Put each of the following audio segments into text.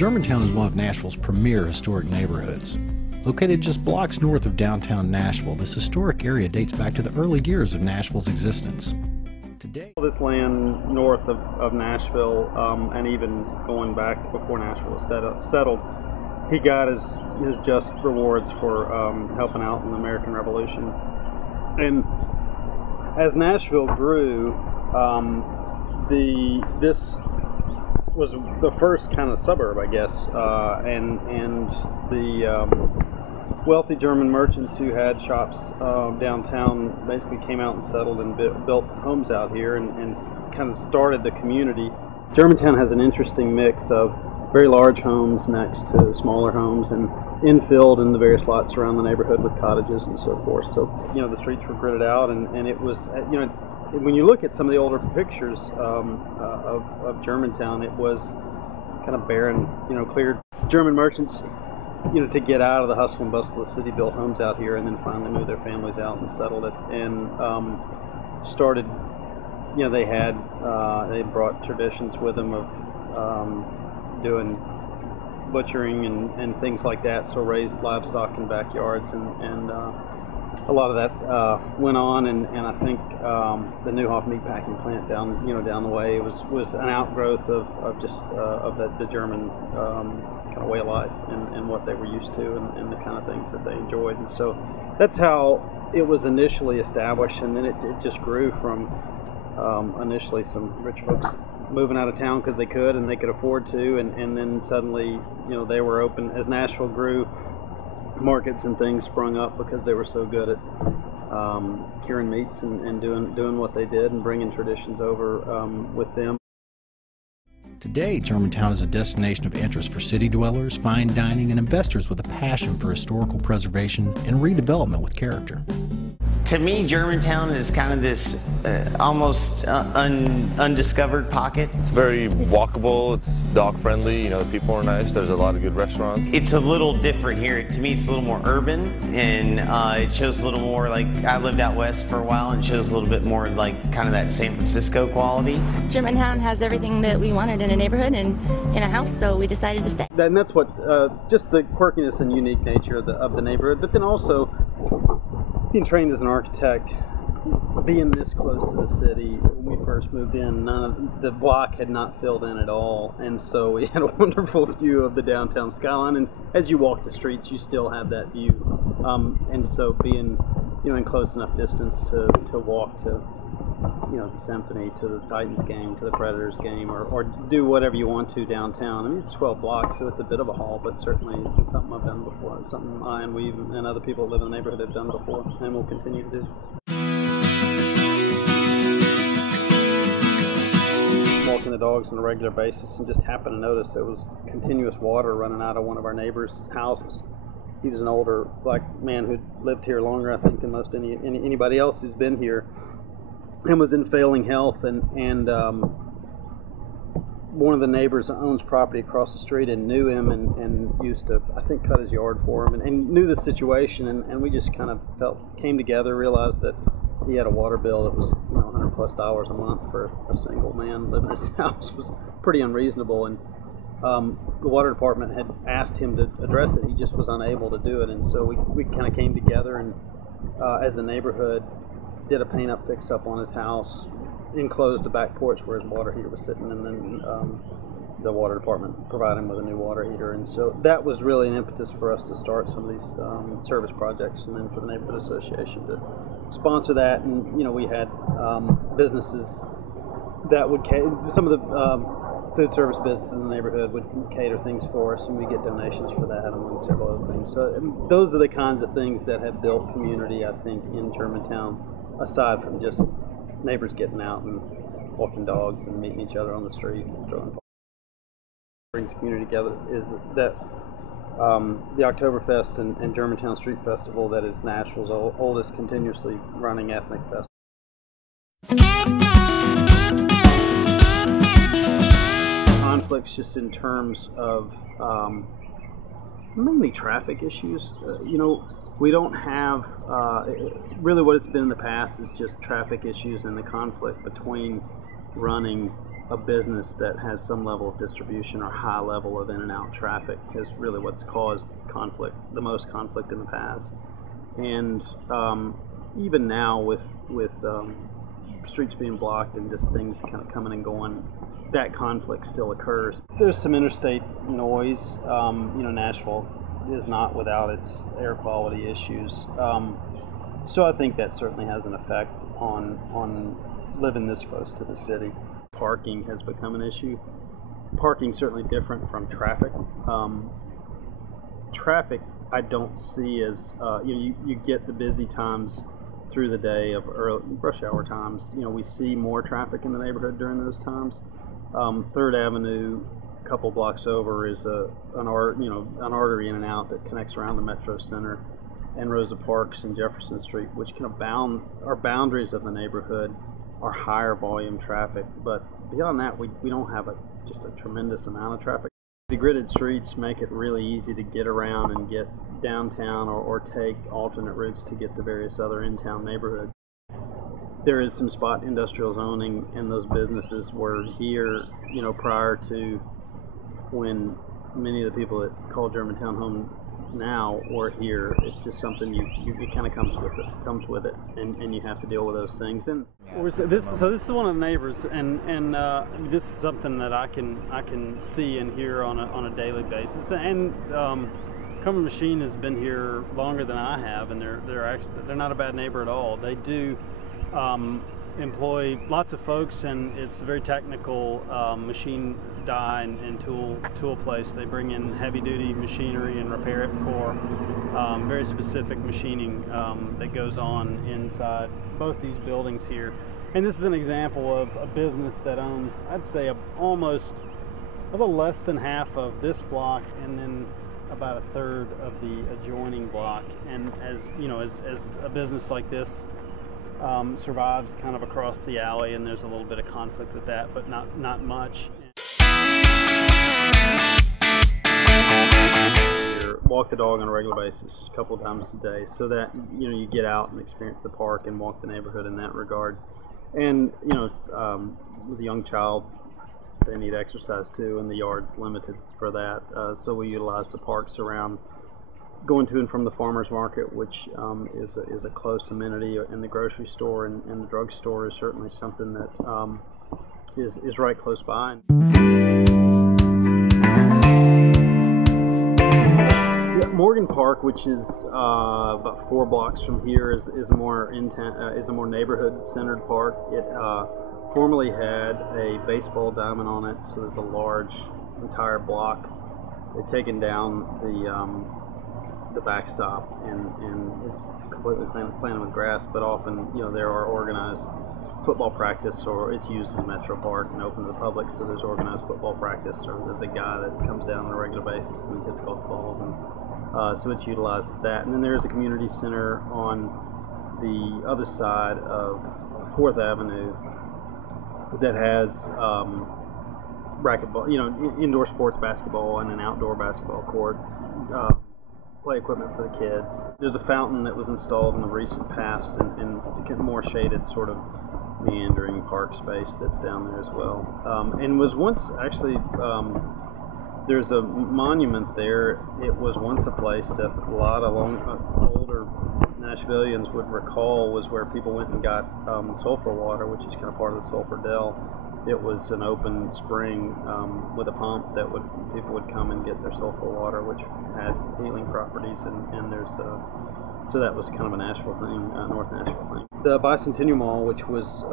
Germantown is one of Nashville's premier historic neighborhoods. Located just blocks north of downtown Nashville, this historic area dates back to the early years of Nashville's existence. Today, This land north of Nashville, and even going back to before Nashville was settled, he got his just rewards for helping out in the American Revolution. And as Nashville grew, this was the first kind of suburb, I guess, and the wealthy German merchants who had shops downtown basically came out and settled and built homes out here and kind of started the community. Germantown has an interesting mix of very large homes next to smaller homes and infilled in the various lots around the neighborhood with cottages and so forth. So, the streets were gridded out, and it was, when you look at some of the older pictures of Germantown, it was kind of barren, cleared. German merchants, to get out of the hustle and bustle of the city, built homes out here and then finally moved their families out and settled it and started, they brought traditions with them of doing butchering and things like that, so raised livestock in backyards, and a lot of that went on, and I think the Newhoff meat packing plant down the way was an outgrowth of the German kind of way of life and what they were used to and the kind of things that they enjoyed. And so that's how it was initially established, and then it just grew from initially some rich folks moving out of town because they could and they could afford to, and then suddenly they were open. As Nashville grew, markets and things sprung up because they were so good at curing meats and doing what they did and bringing traditions over with them. Today, Germantown is a destination of interest for city dwellers, fine dining, and investors with a passion for historical preservation and redevelopment with character. To me, Germantown is kind of this almost undiscovered pocket. It's very walkable, it's dog friendly, the people are nice, there's a lot of good restaurants. It's a little different here. To me, it's a little more urban, and it shows a little more like, I lived out west for a while, and shows a little bit more like kind of that San Francisco quality. Germantown has everything that we wanted in a neighborhood and in a house, so we decided to stay. And that's what, just the quirkiness and unique nature of the neighborhood, but then also being trained as an architect, being this close to the city. When we first moved in, the block had not filled in at all, and so we had a wonderful view of the downtown skyline, and as you walk the streets you still have that view, and so being in close enough distance to walk to the Symphony, to the Titans game, to the Predators game, or do whatever you want to downtown. I mean, it's 12 blocks, so it's a bit of a haul, but certainly it's something I've done before. It's something I and we and other people that live in the neighborhood have done before and will continue to do. Walking the dogs on a regular basis and just happened to notice there was continuous water running out of one of our neighbors' houses. He was an older black man who'd lived here longer, I think, than most anybody else who's been here, and was in failing health, and one of the neighbors owns property across the street and knew him and used to, I think, cut his yard for him and knew the situation, and we just kind of came together, realized that he had a water bill that was $100+ a month for a single man living in his house. Was pretty unreasonable, and the water department had asked him to address it. He just was unable to do it, and so we kind of came together and as a neighborhood did a paint up, fix up on his house, enclosed the back porch where his water heater was sitting, and then the water department provided him with a new water heater. And so that was really an impetus for us to start some of these service projects, and then for the neighborhood association to sponsor that. And we had businesses that would some of the food service businesses in the neighborhood would cater things for us, and we get donations for that, among several other things. So those are the kinds of things that have built community, I think, in Germantown, aside from just neighbors getting out and walking dogs and meeting each other on the street and throwing brings the community together, is that the Oktoberfest and Germantown Street Festival, that is Nashville's oldest continuously running ethnic festival. Conflicts just in terms of mainly traffic issues. We don't have, really what it's been in the past is just traffic issues and the conflict between running a business that has some level of distribution or high level of in and out traffic is really what's caused conflict, the most conflict in the past. And even now with streets being blocked and just things kind of coming and going, that conflict still occurs. There's some interstate noise. Nashville is not without its air quality issues. So I think that certainly has an effect on living this close to the city. Parking has become an issue. Parking certainly different from traffic. Traffic I don't see as, you get the busy times through the day of early rush hour times. We see more traffic in the neighborhood during those times. 3rd Avenue, a couple blocks over, is an artery in and out that connects around the Metro Center and Rosa Parks and Jefferson Street, which kind of are boundaries of the neighborhood, are higher volume traffic. But beyond that, we don't have just a tremendous amount of traffic. The gridded streets make it really easy to get around and get downtown or take alternate routes to get to various other in-town neighborhoods. There is some spot industrial zoning, and those businesses were here, prior to when many of the people that call Germantown home now were here. It's just something it kind of comes with it, and you have to deal with those things. And this is one of the neighbors, and this is something that I can see and hear on a daily basis. And Cumberland Machine has been here longer than I have, and they're not a bad neighbor at all. They do employ lots of folks, and it's a very technical machine die and tool place. They bring in heavy duty machinery and repair it for very specific machining that goes on inside both these buildings here. And this is an example of a business that owns, I'd say, almost a little less than half of this block, and then about a third of the adjoining block. And as a business like this survives kind of across the alley, and there's a little bit of conflict with that, but not much. Walk the dog on a regular basis, a couple of times a day, so that you get out and experience the park and walk the neighborhood in that regard. And with a young child, they need exercise too, and the yard's limited for that. So we utilize the parks around going to and from the farmers market, which is a close amenity, and the grocery store and the drugstore is certainly something that is right close by. Morgan Park, which is about 4 blocks from here, is a more neighborhood-centered park. It formerly had a baseball diamond on it, so there's a large entire block. They've taken down the backstop, and it's completely planted with grass. But often, there are organized football practice, or it's used as a metro park and open to the public. So there's organized football practice, or there's a guy that comes down on a regular basis and hits golf balls, and so it's utilized as that. And then there's a community center on the other side of 4th Avenue that has racquetball, indoor sports basketball and an outdoor basketball court, play equipment for the kids. There's a fountain that was installed in the recent past, and it's more shaded, sort of meandering park space that's down there as well. And was once actually, there's a monument there. It was once a place that a lot of older Nashvillians would recall was where people went and got sulfur water, which is kind of part of the Sulphur Dell. It was an open spring with a pump that people would come and get their sulfur water, which had healing properties, and there's so that was kind of a Nashville thing, North Nashville thing. The Bicentennial Mall, which was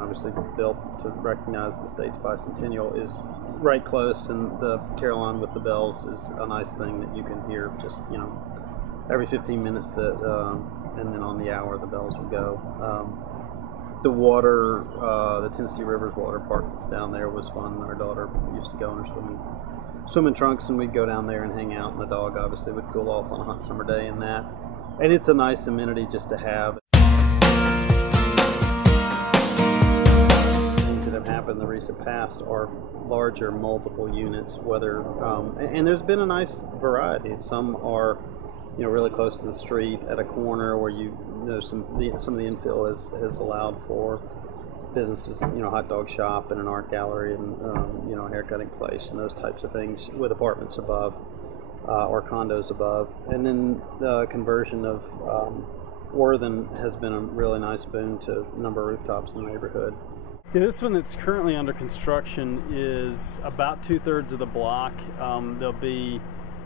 obviously built to recognize the state's bicentennial, is right close, and the Caroline with the bells is a nice thing that you can hear just every 15 minutes, and then on the hour the bells will go. The water, the Tennessee Rivers water park that's down there was fun. Our daughter used to go in her swimming trunks, and we'd go down there and hang out, and the dog obviously would cool off on a hot summer day in that. And it's a nice amenity just to have. Things that have happened in the recent past are larger multiple units, whether and there's been a nice variety. Some are really close to the street at a corner where some of the infill has allowed for businesses, hot dog shop and an art gallery and a haircutting place and those types of things with apartments above or condos above. And then the conversion of Worthen has been a really nice boon to a number of rooftops in the neighborhood. Yeah, this one that's currently under construction is about 2/3 of the block. There'll be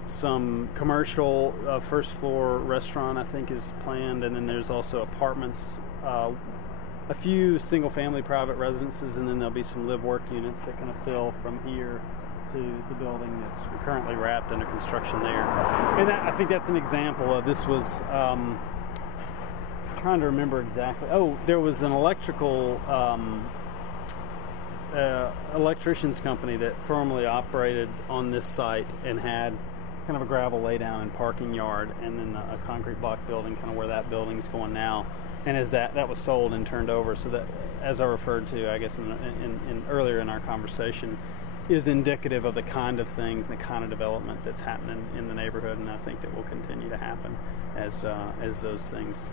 some commercial first floor restaurant, I think, is planned, and then there's also apartments, a few single family private residences, and then there'll be some live work units that kind of fill from here to the building that's currently wrapped under construction there. And I think that's an example of this was trying to remember exactly. Oh, there was an electrician's company that formerly operated on this site and had kind of a gravel laydown and parking yard, and then a concrete block building, kind of where that building's going now. And as that was sold and turned over, so that, as I referred to, I guess in earlier in our conversation, is indicative of the kind of things, the kind of development that's happening in the neighborhood, and I think that will continue to happen as those things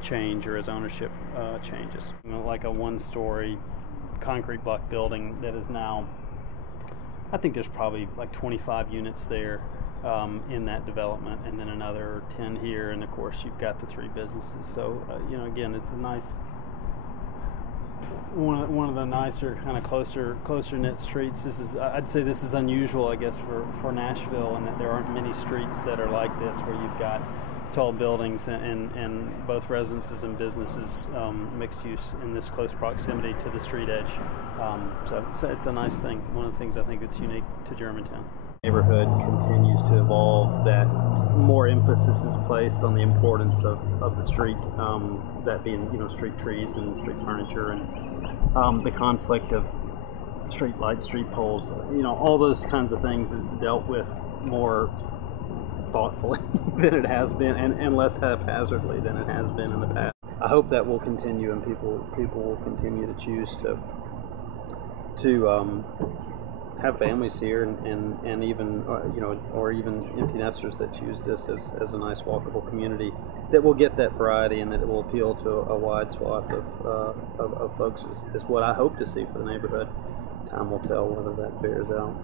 change or as ownership changes. Like a one-story concrete block building that is now, I think there's probably like 25 units there in that development, and then another 10 here, and of course you've got the 3 businesses. So again, it's a nice, one of the nicer kind of closer knit streets. I'd say this is unusual, I guess, for Nashville, and that there aren't many streets that are like this, where you've got tall buildings and both residences and businesses mixed use in this close proximity to the street edge. So it's a nice thing. One of the things I think that's unique to Germantown. Neighborhood continues to evolve, that more emphasis is placed on the importance of the street, that being street trees and street furniture, and the conflict of street lights, street poles, all those kinds of things is dealt with more thoughtfully than it has been, and less haphazardly than it has been in the past. I hope that will continue, and people will continue to choose to have families here, and even or even empty nesters that choose this as a nice walkable community that will get that variety, and that it will appeal to a wide swath of folks is what I hope to see for the neighborhood. Time will tell whether that bears out.